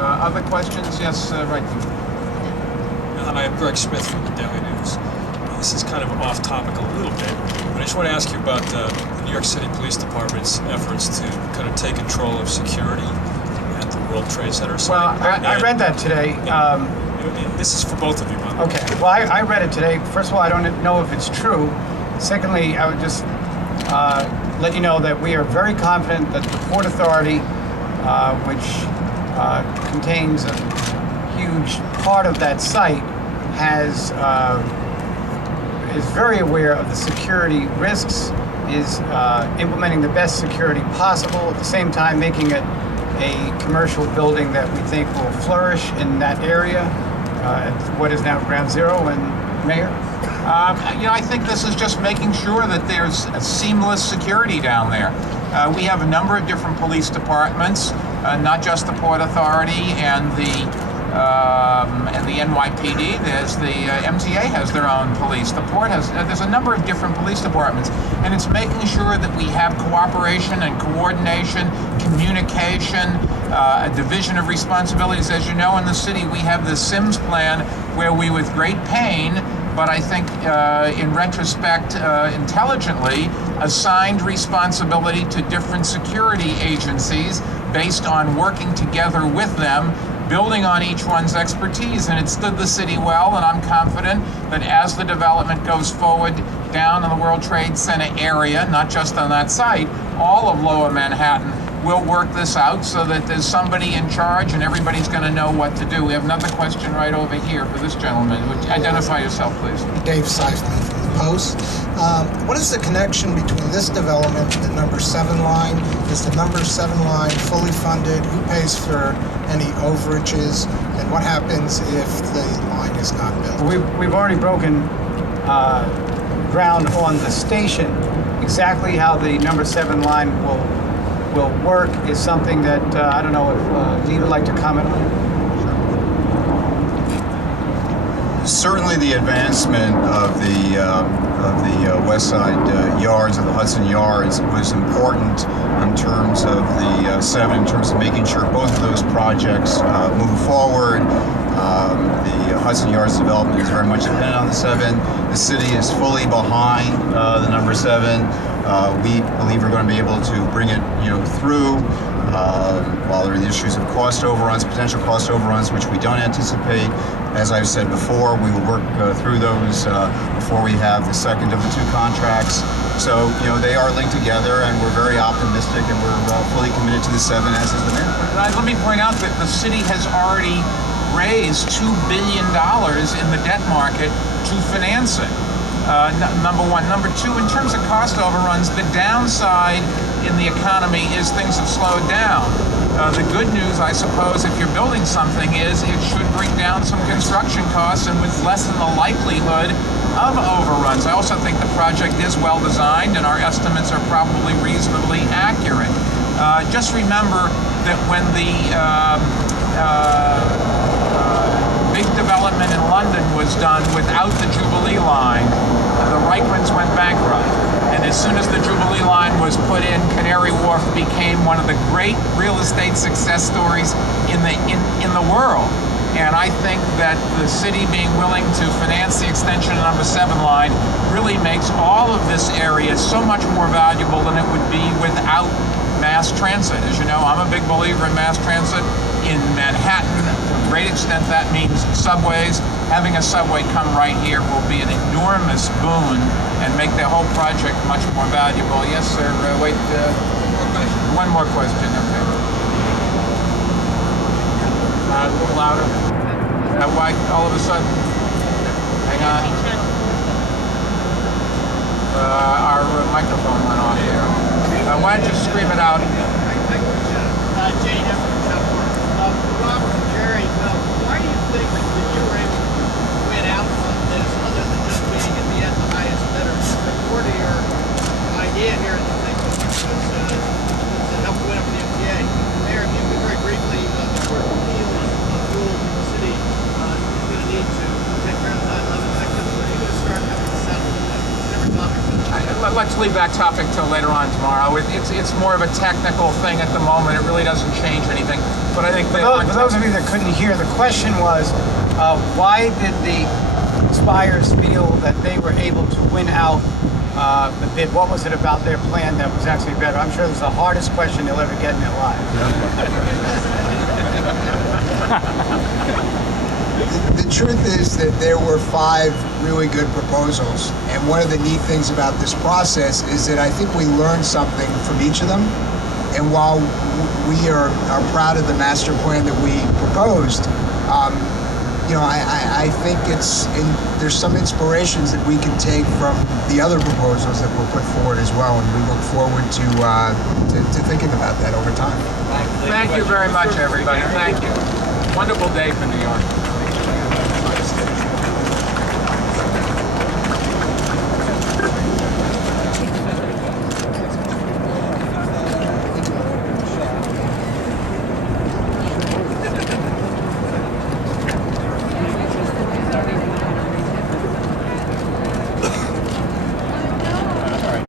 Other questions? Yes, right. Hi, I'm Greg Smith from the Daily News. This is kind of off topic a little bit, but I just want to ask you about the New York City Police Department's efforts to kind of take control of security at the World Trade Center site. Well, I read that today. This is for both of you, by the way. Okay. Well, I read it today. First of all, I don't know if it's true. Secondly, I would just let you know that we are very confident that the Port Authority, which contains a huge part of that site, is very aware of the security risks, is implementing the best security possible, at the same time making it a commercial building that we think will flourish in that area, at what is now Ground Zero. And Mayor? I think this is just making sure that there's a seamless security down there. We have a number of different police departments, not just the Port Authority and the NYPD. There's the MTA has their own police. The port has. There's a number of different police departments, and it's making sure that we have cooperation and coordination, communication, a division of responsibilities. As you know, in the city, we have the SIMS plan, where we, with great pain, but I think in retrospect, intelligently, assigned responsibility to different security agencies based on working together with them, building on each one's expertise, and it stood the city well, and I'm confident that as the development goes forward down in the World Trade Center area, not just on that site, all of Lower Manhattan will work this out so that there's somebody in charge and everybody's going to know what to do. We have another question right over here for this gentleman. Would you identify yourself, please? Dave Seifman from the Post. What is the connection between this development and the number 7 line? Is the number 7 line fully funded? Who pays for any overages? And what happens if the line is not built? We've already broken ground on the station. Exactly how the number 7 line will work is something that I don't know if Lee would like to comment on. Certainly, the advancement of the West Side yards, of the Hudson yards, was important in terms of the 7, in terms of making sure both of those projects move forward. The Hudson Yards development is very much dependent on the 7. The city is fully behind the number 7. We believe we're going to be able to bring it, through. While there are the issues of cost overruns, potential cost overruns, which we don't anticipate. As I've said before, we will work through those before we have the second of the 2 contracts. So, they are linked together, and we're very optimistic, and we're fully committed to the 7, as is the mayor. Let me point out that the city has already raised $2 billion in the debt market to finance it. Number 1. Number 2, in terms of cost overruns, the downside in the economy is things have slowed down. The good news, I suppose, if you're building something, is it should bring down some construction costs and would lessen the likelihood of overruns. I also think the project is well designed, and our estimates are probably reasonably accurate. Just remember that when the big development in London was done without the Jubilee line, the Reichmans went bankrupt. And as soon as the Jubilee line was put in, Canary Wharf became one of the great real estate success stories in the world. And I think that the city being willing to finance the extension of number 7 line really makes all of this area so much more valuable than it would be without mass transit. As you know, I'm a big believer in mass transit. In Manhattan, to a great extent, that means subways. Having a subway come right here will be an enormous boon and make the whole project much more valuable. Yes, sir. Wait. One more question. Okay. A little louder. Why all of a sudden? Hang on. Our microphone went off here. Why don't you scream it out? Jane Robert and Jerry, why do you think that you were able to win out on this other than just being at the highest bidder? The core to your idea here, I think, was to help win up the MTA. Mayor, if you could very briefly, the court appeal rule in the city is going to need to take care of the 9/11 victims. Are you going to start having to settle different topics? Let's leave that topic till later on tomorrow. It's more of a technical thing at the moment. It really doesn't change anything. but I think For those of you that couldn't hear, the question was, why did the Spires feel that they were able to win out the bid? What was it about their plan that was actually better? I'm sure this is the hardest question they'll ever get in their life. The truth is that there were 5 really good proposals, and one of the neat things about this process is that I think we learned something from each of them. And while we are proud of the master plan that we proposed, I think there's some inspirations that we can take from the other proposals that were put forward as well, and we look forward to thinking about that over time. Thank you very much, everybody. Thank you. Wonderful day for New York.